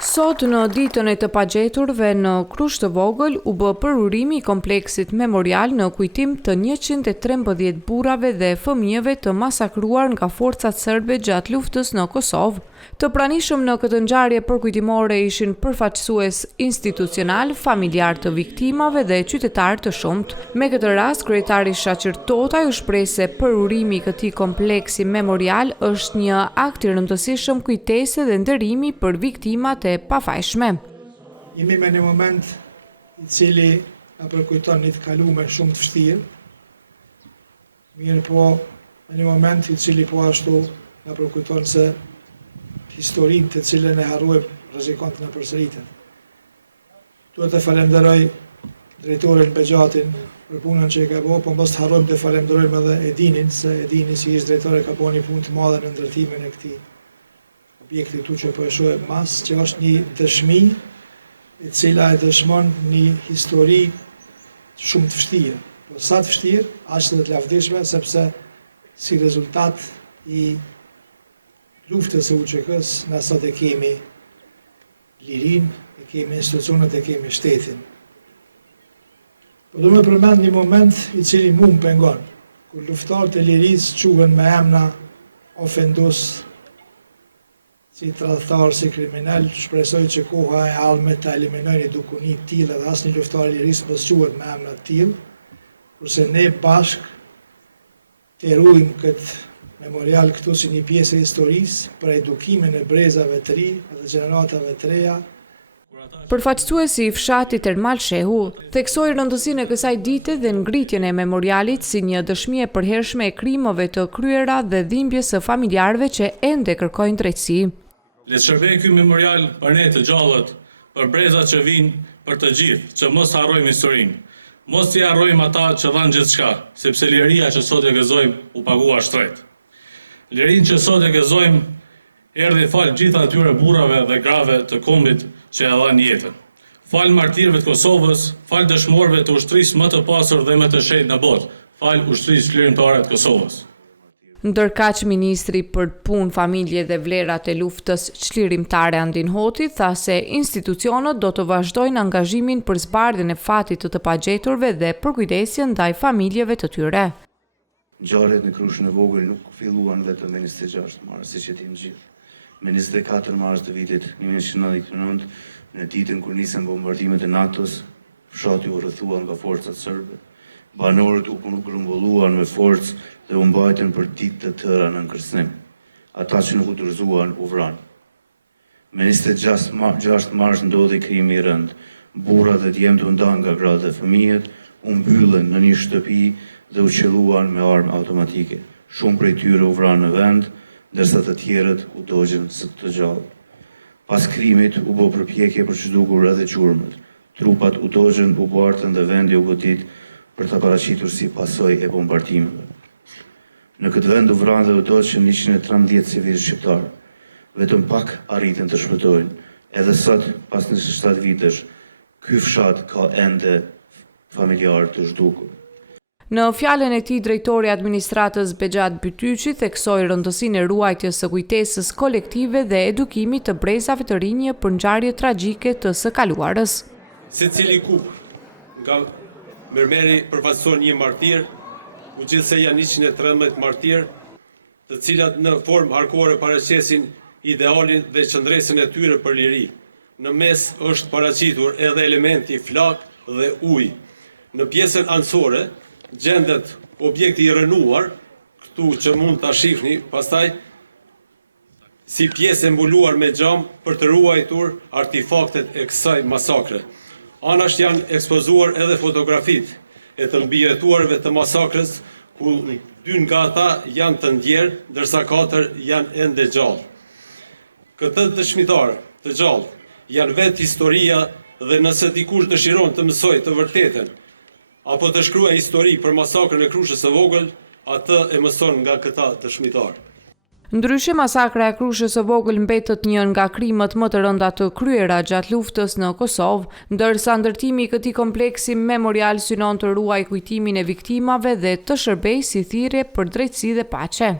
Sot në ditën e të pagjeturve në Krushë të Vogël u bë përurimi i kompleksit memorial në kujtim të 113 burrave dhe fëmijëve të masakruar nga forcat serbe gjatë luftës në Kosovë. Të pranishëm në këtë ngjarje përkujtimore ishin përfaqësues institucional, familjar të viktimave dhe qytetarë të shumt. Me këtë rast, kryetari Shaqir Tota u shpreh se përurimi i këtij kompleksi memorial është një akt i rëndësishëm kujtese dhe nderimi për viktimat e pafajshme. Jemi me një moment i cili na përkujton një të kaluar shumë të vështirë, mirë po në një moment i cili po ashtu na përkujton se historinë të cilën e harruam rrezikon të na përsëritet. Duhet të falenderoj drejtorin Begjatin për punën që e ka bërë, po mos të harrojmë të falenderojmë edhe Edinin, se Edini si ish drejtori ka bërë një punë të madhe në ndërtimin e këtij objekti këtu që po e shohim mas, që është një dëshmi e cila e dëshmon një histori shumë të vështirë. Po sa të vështirë, aq dhe të lavdishme, sepse si rezultat i luftës e UÇK-s, na sot e kemi lirinë, e kemi institucionet, e kemi shtetin. Po do më përmend një moment i cili mu më pengon, kur luftarët e lirisë quhen me emra ofendues, si tradhtar, si kriminal, shpresoj që koha e ardhme ta eliminojë një dukuni të tillë dhe asnjë luftar i lirisë mos quhet me emra të tillë, kurse ne bashk të ruajmë këtë memorial këtu si një pjesë e historisë për edukimin e brezave të ri dhe gjeneratave të reja. Përfaqësuesi i fshatit Ermal Shehu theksoi rëndësinë e kësaj dite dhe ngritjen e memorialit si një dëshmi e përhershme e krimeve të kryera dhe dhimbjes së familjarëve që ende kërkojnë drejtësi. Le të shërbejë ky memorial për ne të gjallët, për brezat që vinë, për të gjithë, që mos harrojmë historinë. Mos t'i harrojmë ata që dhanë gjithçka, sepse liria që sot e gëzojmë u pagua shtret. Lirinë që sot e gëzojmë erdhi fal gjitha atyre burrave dhe grave të kombit që e dhanë jetën. Fal martirëve të Kosovës, fal dëshmorëve të ushtrisë më të pasur dhe më të shenjtë në botë, fal ushtrisë çlirimtare të Kosovës. Ndërkaq ministri për punë, familje dhe vlerat e luftës çlirimtare Andin Hoti tha se institucionet do të vazhdojnë angazhimin për zbardhjen e fatit të pagjeturve dhe përkujdesjen ndaj familjeve të tyre. Ngjarjet në Krushën e Vogël nuk filluan vetëm me 26 mars, siç e dimë gjithë. Me 24 mars të vitit 1999, në ditën kur nisën bombardimet e NATO-s, fshati u rrethua nga forcat serbe. Banorët u grumbulluan me forcë dhe u mbajtën për ditë të tëra në kërcënim. Ata që nuk u dorëzuan u vranë. Me 26 mars ndodhi krimi i rënd. Burrat dhe djemtë u ndanë nga gratë dhe fëmijët, u mbyllën në një shtëpi dhe u qelluan me armë automatike. Shumë prej tyre u vranë në vend, ndërsa të tjerët u dogjën së të gjallë. Pas krimit u bë përpjekje për të zhdukur edhe gjurmët. Trupat u dogjën, u bartën dhe vendi u godit për ta paraqitur si pasojë e bombardimeve. Në këtë vend u vranë dhe u dogjën 113 civilë shqiptarë. Vetëm pak arritën të shpëtojnë. Edhe sot, pas 27 vitesh, ky fshat ka ende familjarë të zhdukur. Në fjalën e tij, drejtori i administratës Bexhat Bytyçi theksoi rëndësinë e ruajtjes së kujtesës kolektive dhe edukimit të brezave të rinj për ngjarje tragjike të së kaluarës. Secili kup nga mermeri përfaqëson një martir, megjithse janë 113 martirë, të cilat në formë harkore paraqesin idealin dhe qëndresën e tyre për liri. Në mes është paraqitur edhe elementi flak dhe ujë. Në pjesën anësore gjendet objekti i rënuar, këtu që mund ta shihni, pastaj si pjesë e mbuluar me xham për të ruajtur artefaktet e kësaj masakre. Anasht janë ekspozuar edhe fotografitë e të mbijetuarve të masakrës, ku 2 nga ata janë të ndjerë, ndërsa 4 janë ende gjallë. Këtë dëshmitar të gjallë janë vetë historia dhe nëse dikush dëshiron të mësojë të vërtetën apo të shkruaj histori për masakrën e Krushës së Vogël, atë e mëson nga këta dëshmitar. Ndryshe, masakra e Krushës së Vogël mbetet një nga krimët më të rënda të kryera gjatë luftës në Kosovë, ndërsa ndërtimi i këtij kompleksi memorial synon të ruajë kujtimin e viktimave dhe të shërbejë si thirrje për drejtësi dhe paqe.